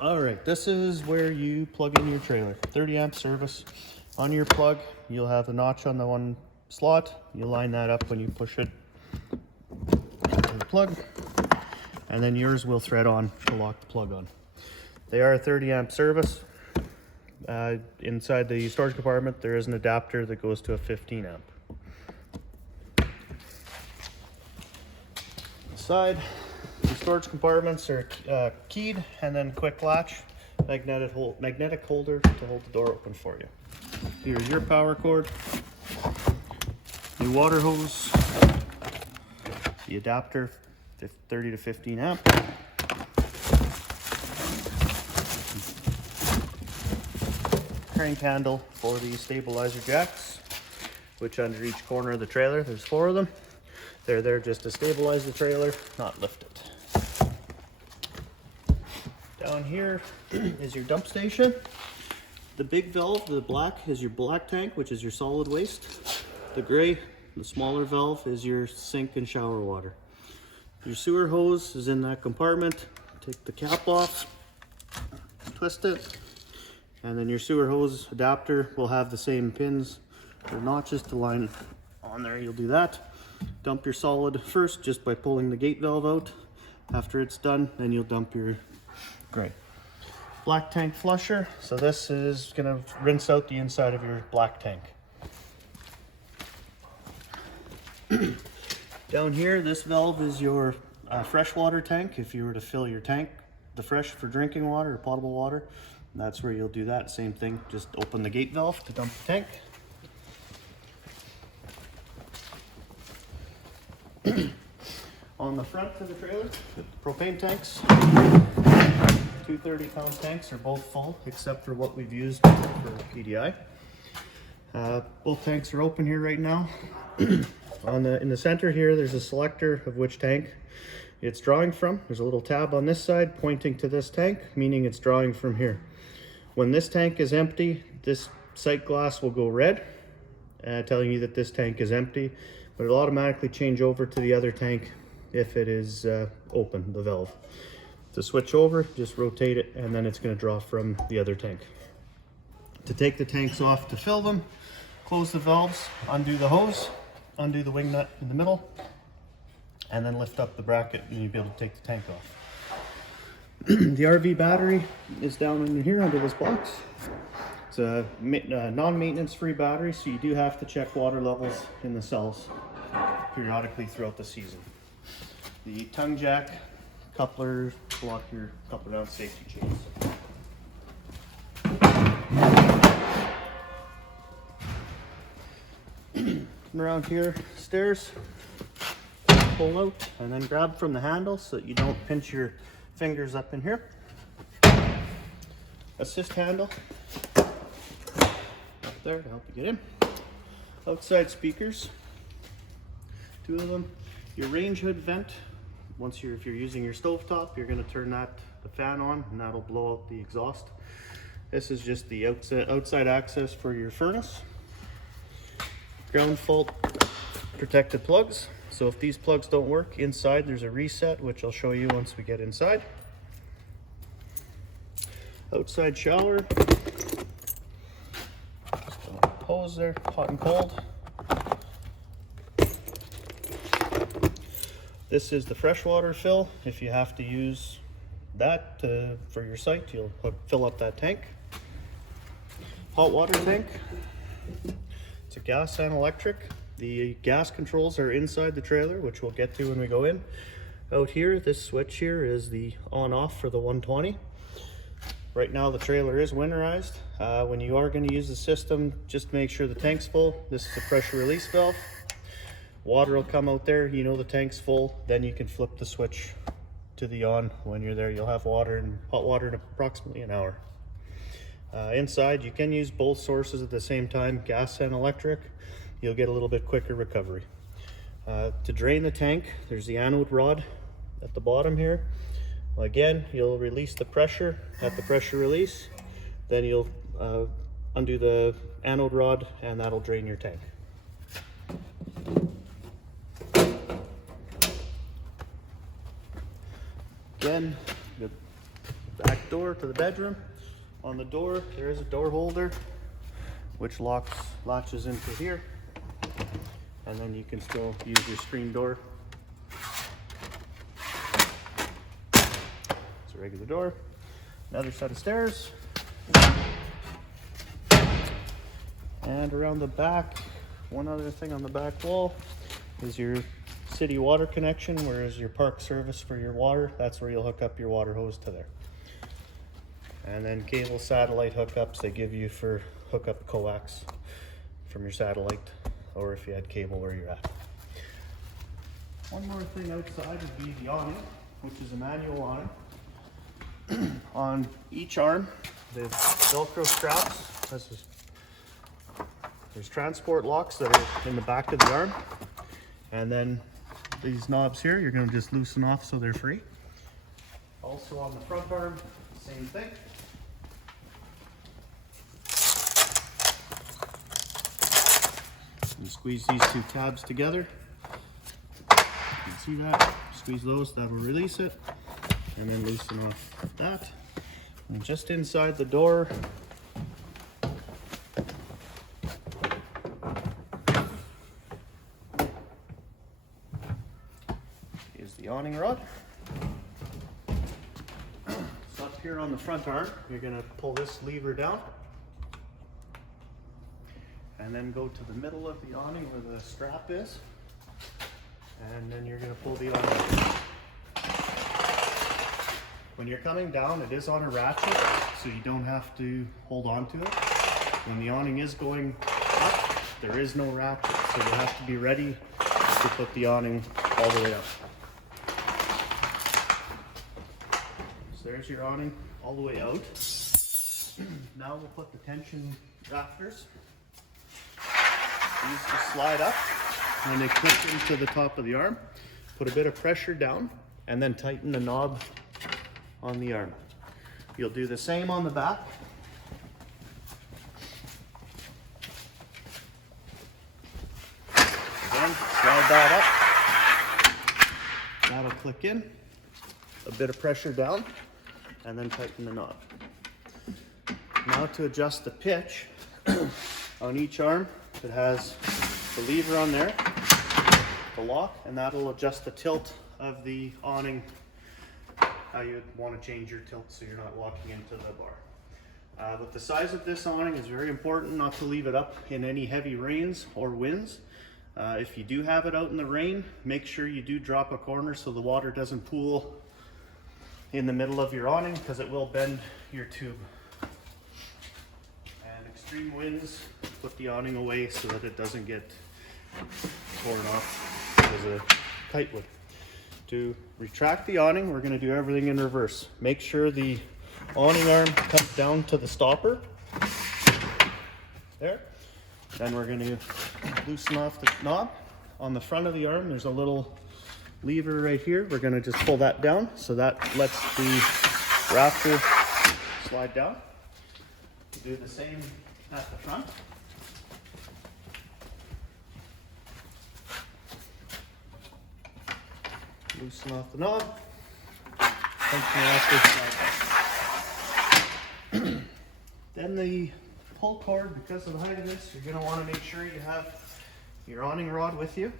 All right, this is where you plug in your trailer. 30 amp service. On your plug, you'll have a notch on the one slot. You line that up when you push it into the plug, and then yours will thread on to lock the plug on. They are a 30 amp service. Inside the storage compartment, there is an adapter that goes to a 15 amp. Side, the storage compartments are keyed and then quick latch, magnetic holder to hold the door open for you. Here's your power cord, your water hose, the adapter, 30 to 15 amp. Crank handle for the stabilizer jacks, which under each corner of the trailer, there's 4 of them. They're there just to stabilize the trailer, not lift it. Down here is your dump station. The big valve, the black, is your black tank, which is your solid waste. The gray, the smaller valve, is your sink and shower water. Your sewer hose is in that compartment. Take the cap off, twist it, and then your sewer hose adapter will have the same pins or notches to line on there. You'll do that. Dump your solid first just by pulling the gate valve out. After it's done, then you'll dump your gray. Black tank flusher. So this is gonna rinse out the inside of your black tank. Down here, this valve is your freshwater tank. If you were to fill your tank, the fresh for drinking water or potable water, that's where you'll do that. Same thing, just open the gate valve to dump the tank. On the front of the trailer, the propane tanks. 2 30-pound tanks are both full, except for what we've used for PDI. Both tanks are open here right now. In the center here, there's a selector of which tank it's drawing from. There's a little tab on this side pointing to this tank, meaning it's drawing from here. When this tank is empty, this sight glass will go red, telling you that this tank is empty, but it'll automatically change over to the other tank if it is open, the valve. To switch over, just rotate it, and then it's going to draw from the other tank. To take the tanks off to fill them, close the valves, undo the hose, undo the wing nut in the middle, and then lift up the bracket, and you'll be able to take the tank off. The RV battery is down in here under this box. It's a non-maintenance free battery, so you do have to check water levels in the cells periodically throughout the season. The tongue jack coupler to lock your coupler down safety chains. Come around here, stairs, pull out, and then grab from the handle so that you don't pinch your fingers up in here. Assist handle up there to help you get in. Outside speakers, 2 of them. Your range hood vent. If you're using your stovetop, you're going to turn the fan on, and that'll blow out the exhaust. This is just the outside access for your furnace. Ground fault protected plugs. So if these plugs don't work inside, there's a reset, which I'll show you once we get inside. Outside shower. Just a hose there, hot and cold. This is the freshwater fill. If you have to use that for your site, you'll fill up that tank. Hot water tank. It's a gas and electric. The gas controls are inside the trailer, which we'll get to when we go in. Out here, this switch here is the on-off for the 120. Right now the trailer is winterized. When you are going to use the system, just make sure the tank's full. This is a pressure release valve. Water will come out there, you know the tank's full, then you can flip the switch to the on. When you're there, you'll have hot water in approximately an hour. Inside, you can use both sources at the same time, gas and electric. You'll get a little bit quicker recovery. To drain the tank, there's the anode rod at the bottom here. Again, you'll release the pressure at the pressure release, then you'll undo the anode rod, and that'll drain your tank. Again, the back door to the bedroom. On the door, there is a door holder, which latches into here. And then you can still use your screen door. It's a regular door. Another set of stairs. And around the back, one other thing on the back wall is your city water connection, whereas your park service for your water, that's where you'll hook up your water hose to there. And then cable satellite hookups they give you for hookup coax from your satellite, or if you had cable where you're at. One more thing outside would be the awning, which is a manual awning. On each arm, there's Velcro straps. There's transport locks that are in the back of the arm. And then these knobs here, you're going to just loosen off so they're free. Also on the front arm, same thing. You squeeze these two tabs together. You can see that. Squeeze those, that will release it. And then loosen off that. And just inside the door, is the awning rod. So up here on the front arm, you're going to pull this lever down. And then go to the middle of the awning where the strap is. And then you're going to pull the awning. When you're coming down, it is on a ratchet, so you don't have to hold on to it. When the awning is going up, there is no ratchet, so you have to be ready to put the awning all the way up. So there's your awning all the way out. Now we'll put the tension rafters. These just slide up and they clip into the top of the arm. Put a bit of pressure down and then tighten the knob on the arm. You'll do the same on the back. Again, slide that up. That'll click in. A bit of pressure down and then tighten the knob. Now to adjust the pitch on each arm, it has the lever on there, the lock, and that'll adjust the tilt of the awning, how you want to change your tilt so you're not walking into the bar. But the size of this awning is very important not to leave it up in any heavy rains or winds. If you do have it out in the rain, make sure you do drop a corner so the water doesn't pool in the middle of your awning, because it will bend your tube. And extreme winds, put the awning away so that it doesn't get torn off as a kite would. To retract the awning, we're going to do everything in reverse. Make sure the awning arm comes down to the stopper. There. Then we're going to loosen off the knob. On the front of the arm, there's a little lever right here. We're going to just pull that down so that lets the rafter slide down. Do the same at the front. Loosen off the knob. Then the pull cord, because of the height of this, you're going to want to make sure you have your awning rod with you.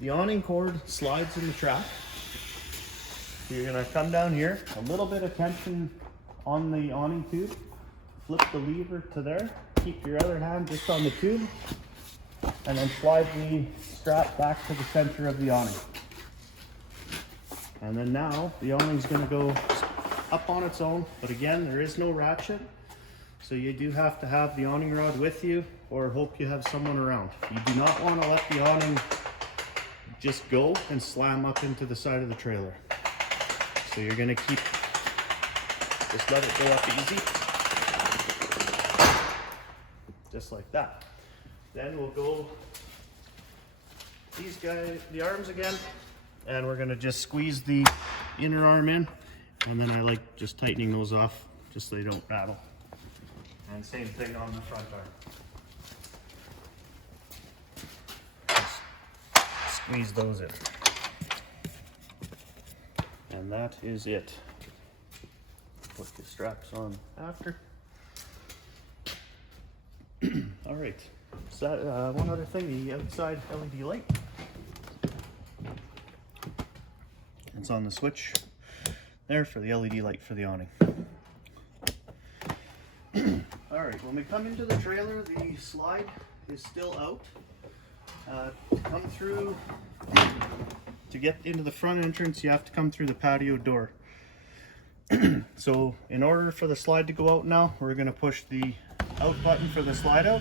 The awning cord slides in the trap. You're going to come down here, a little bit of tension on the awning tube, flip the lever to there, keep your other hand just on the tube, and then slide the strap back to the center of the awning. And then now the awning's going to go up on its own, but again, there is no ratchet, so you do have to have the awning rod with you, or hope you have someone around. You do not want to let the awning just go and slam up into the side of the trailer. So you're going to just let it go up easy, just like that. Then we'll go the arms again, and we're going to just squeeze the inner arm in, and then I like just tightening those off just so they don't rattle. And same thing on the front arm. Just squeeze those in. And that is it. Put the straps on after. All right, so one other thing, the outside LED light. It's on the switch there for the LED light for the awning. All right, when we come into the trailer, the slide is still out. To come through, to get into the front entrance, you have to come through the patio door. So in order for the slide to go out now, we're going to push the out button for the slide out,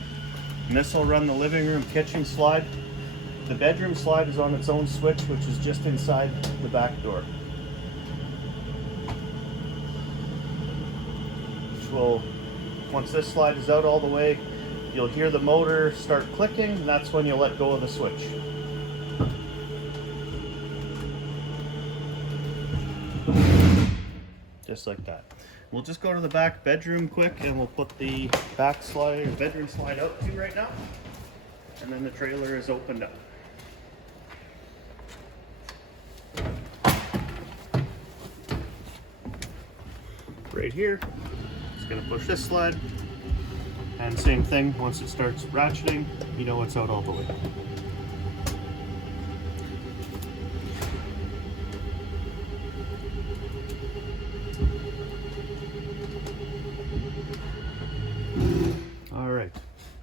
and this will run the living room kitchen slide. The bedroom slide is on its own switch, which is just inside the back door, which will, once this slide is out all the way, you'll hear the motor start clicking, and that's when you'll let go of the switch. Just like that. We'll just go to the back bedroom quick, and we'll put the back slide or bedroom slide out too right now, and then the trailer is opened up. Right here, it's going to push this slide, and same thing, once it starts ratcheting, you know it's out all the way. Alright,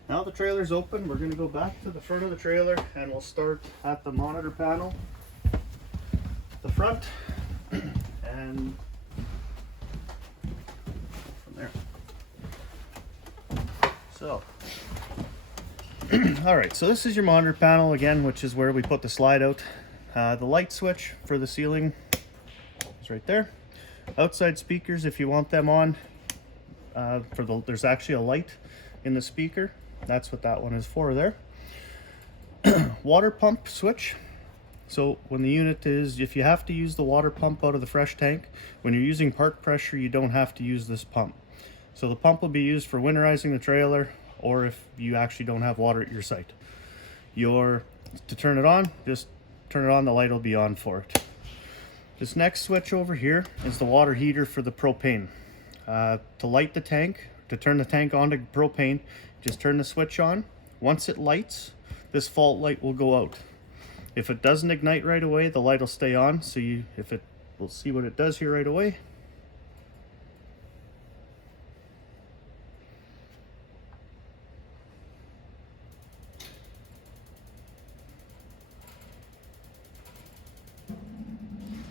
now the trailer's open, we're going to go back to the front of the trailer, and we'll start at the monitor panel, the front, and from there. So, alright, so this is your monitor panel again, which is where we put the slide out. The light switch for the ceiling is right there. Outside speakers, if you want them on, there's actually a light in the speaker. That's what that one is for there. Water pump switch. So when the unit is, if you have to use the water pump out of the fresh tank, when you're using park pressure, you don't have to use this pump. So the pump will be used for winterizing the trailer, or if you actually don't have water at your site. To turn it on, just turn it on, the light will be on for it. This next switch over here is the water heater for the propane. To light the tank, to turn the tank on to propane, just turn the switch on. Once it lights, this fault light will go out. If it doesn't ignite right away, the light will stay on. So we'll see what it does here right away.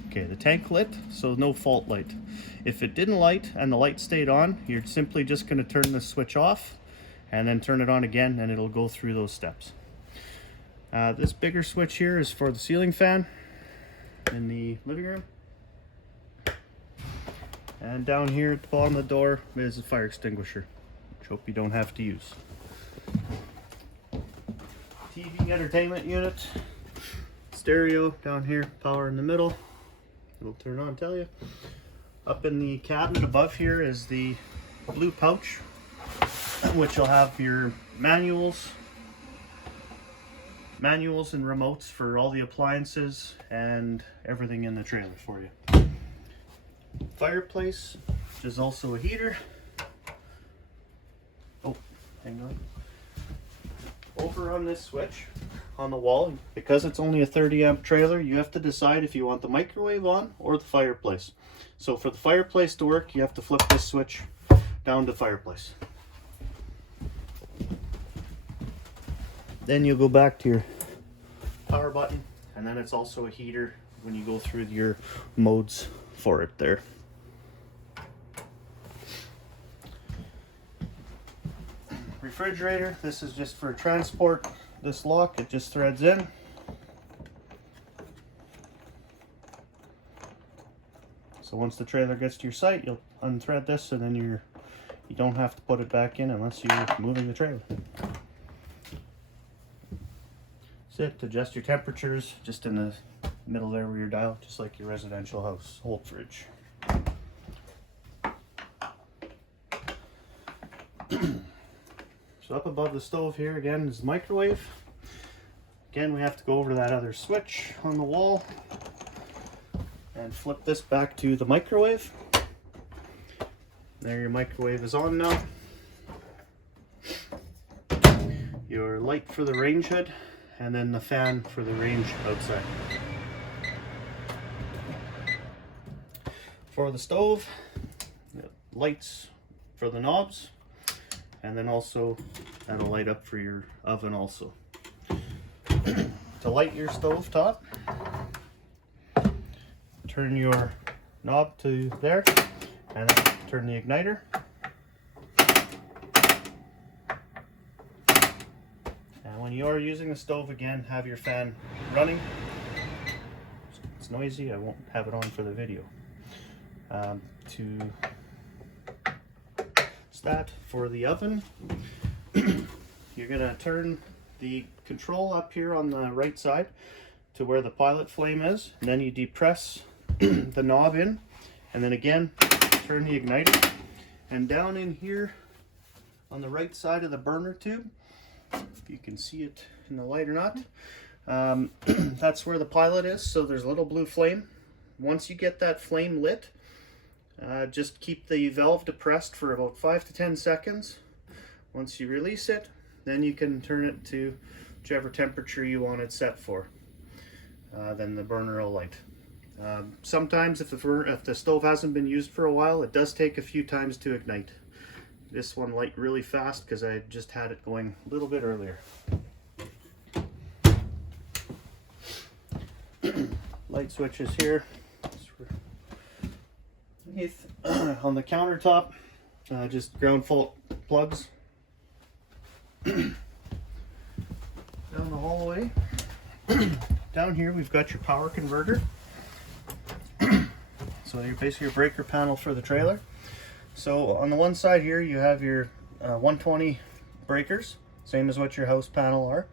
Okay, the tank lit, so no fault light. If it didn't light and the light stayed on, you're simply just going to turn the switch off and then turn it on again, and it'll go through those steps. This bigger switch here is for the ceiling fan in the living room. And down here at the bottom of the door is a fire extinguisher, which I hope you don't have to use. TV entertainment unit, stereo down here, power in the middle. It'll turn on, tell you. Up in the cabinet above here is the blue pouch, which will have your manuals and remotes for all the appliances and everything in the trailer for you. Fireplace, which is also a heater. Oh, hang on. Over on this switch on the wall, because it's only a 30 amp trailer, you have to decide if you want the microwave on or the fireplace. So for the fireplace to work, you have to flip this switch down to fireplace. Then you'll go back to your power button, and then it's also a heater when you go through your modes for it there. Refrigerator, this is just for transport. This lock, it just threads in. So once the trailer gets to your site, you'll unthread this, and then you don't have to put it back in unless you're moving the trailer. That's it. Adjust your temperatures just in the middle there where your dial, just like your residential household fridge. So up above the stove here again is the microwave. Again, we have to go over to that other switch on the wall. and flip this back to the microwave. There, your microwave is on now. Your light for the range hood, and then the fan for the range outside. For the stove, lights for the knobs, and then also that'll light up for your oven also. To light your stove top, turn your knob to there, and then turn the igniter. And when you are using the stove again, have your fan running. It's noisy, I won't have it on for the video. To that, for the oven, you're going to turn the control up here on the right side to where the pilot flame is, and then you depress the knob in, and then again turn the igniter, and down in here on the right side of the burner tube, if you can see it in the light or not, that's where the pilot is. So there's a little blue flame. Once you get that flame lit, just keep the valve depressed for about 5 to 10 seconds. Once you release it, then you can turn it to whichever temperature you want it set for. Then the burner will light. Sometimes if the stove hasn't been used for a while, it does take a few times to ignite. This one light really fast because I just had it going a little bit earlier. Light switches here. On the countertop, just ground fault plugs. Down the hallway. Down here we've got your power converter. So you're basically your breaker panel for the trailer. So on the one side here you have your 120 breakers, same as what your house panel are.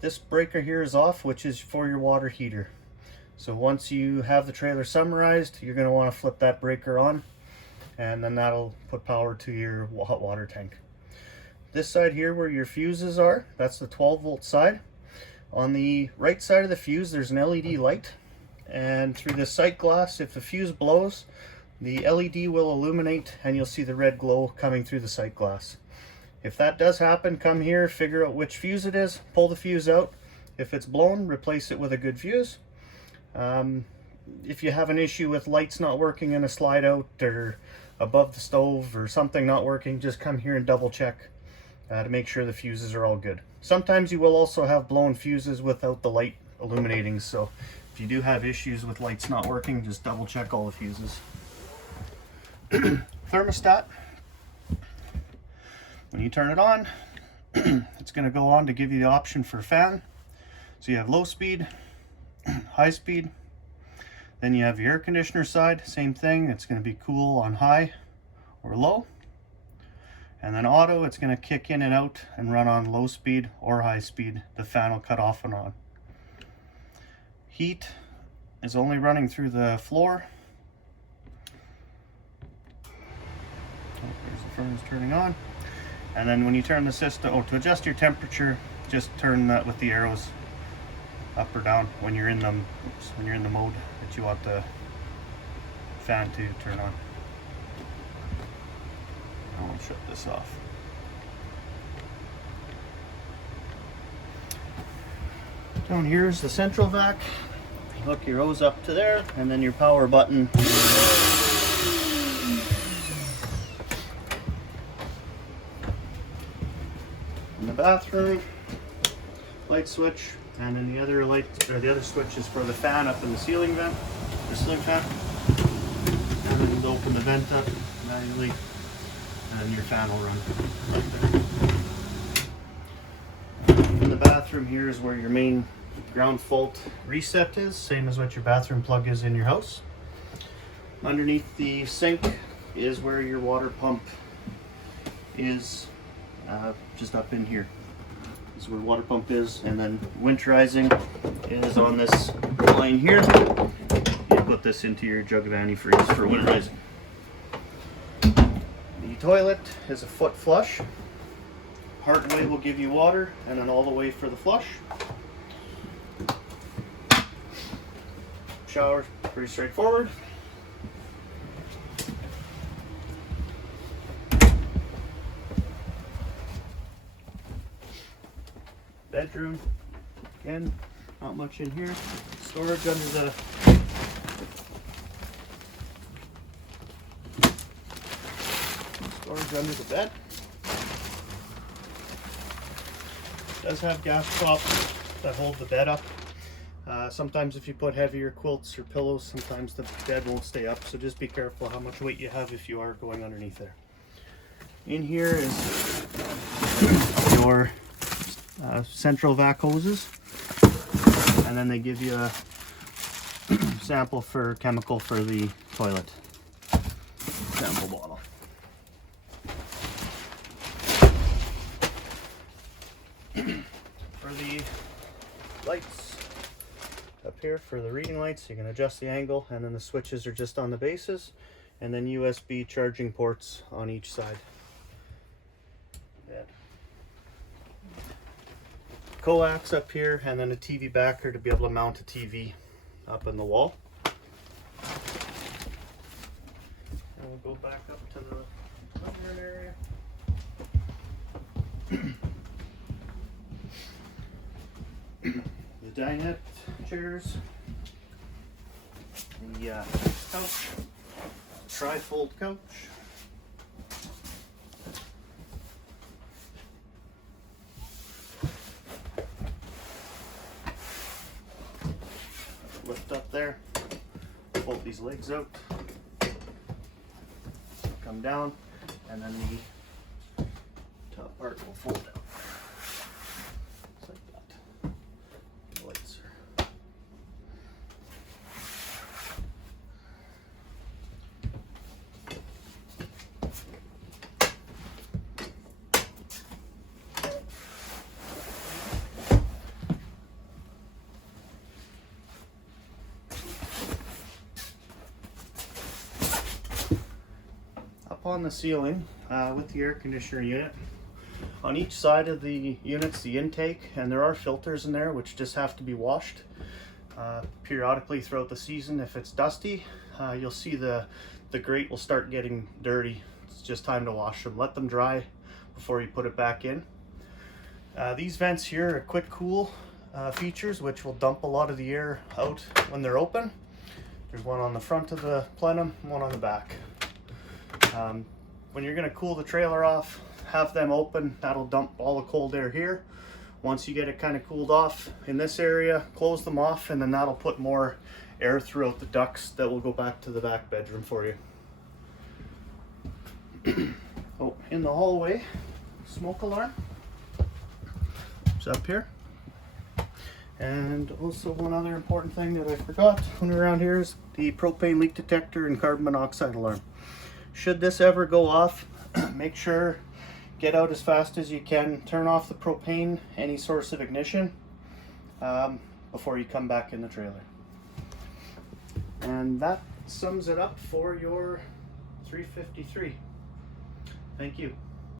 This breaker here is off, which is for your water heater. So once you have the trailer summarized, you're going to want to flip that breaker on, and then that'll put power to your hot water tank. This side here where your fuses are, that's the 12-volt side. On the right side of the fuse there's an LED light, and through the sight glass, if the fuse blows, the LED will illuminate and you'll see the red glow coming through the sight glass. If that does happen, come here, figure out which fuse it is, pull the fuse out. If it's blown, replace it with a good fuse. If you have an issue with lights not working in a slide out or above the stove or something not working, just come here and double check to make sure the fuses are all good. Sometimes you will also have blown fuses without the light illuminating, so if you do have issues with lights not working, just double check all the fuses. Thermostat, when you turn it on, it's going to go on to give you the option for fan. So you have low speed, high speed, then you have your air conditioner side, same thing, it's going to be cool on high or low, and then auto, it's going to kick in and out and run on low speed or high speed. The fan will cut off and on. Heat is only running through the floor. There's the furnace turning on, and then when you turn the system, to adjust your temperature, just turn that with the arrows up or down when you're in the mode that you want the fan to turn on. I won't shut this off. Down here is the central vac. Hook your hose up to there, and then your power button. In the bathroom, light switch. And then the other switch is for the fan up in the ceiling vent, the ceiling fan. And then you'll open the vent up manually, and your fan will run. In the bathroom here is where your main ground fault reset is, same as what your bathroom plug is in your house. Underneath the sink is where your water pump is, just up in here. This is where water pump is, and then winterizing is on this line here. You put this into your jug of antifreeze for winterizing. The toilet is a foot flush. Part way will give you water, and then all the way for the flush. Shower Pretty straightforward. Bedroom, again, not much in here. Storage under the bed. Does have gas props that hold the bed up. Sometimes if you put heavier quilts or pillows, sometimes the bed won't stay up, so just be careful how much weight you have if you are going underneath there. In here is your central vac hoses, and then they give you a sample for chemical for the toilet. Sample bottle. For the lights up here, for the reading lights, you can adjust the angle, and then the switches are just on the bases, and then USB charging ports on each side. Yeah. Coax up here, and then a TV backer to be able to mount a TV up in the wall. And we'll go back up to the living room area. The dinette chairs, the couch, tri-fold couch, lift up there, fold these legs out, come down, and then the top part will fold out. On the ceiling with the air conditioner unit, on each side of the unit's the intake, and there are filters in there which just have to be washed periodically throughout the season. If it's dusty, you'll see the grate will start getting dirty. It's just time to wash them. Let them dry before you put it back in. These vents here are quick cool features which will dump a lot of the air out when they're open. There's one on the front of the plenum, one on the back. When you're going to cool the trailer off, have them open. That'll dump all the cold air here. Once you get it kind of cooled off in this area, close them off, and then that'll put more air throughout the ducts that will go back to the back bedroom for you. Oh, in the hallway, smoke alarm. It's up here. And also one other important thing that I forgot when we're around here is the propane leak detector and carbon monoxide alarm. Should this ever go off, make sure get out as fast as you can, turn off the propane, any source of ignition, before you come back in the trailer. And that sums it up for your 353. Thank you.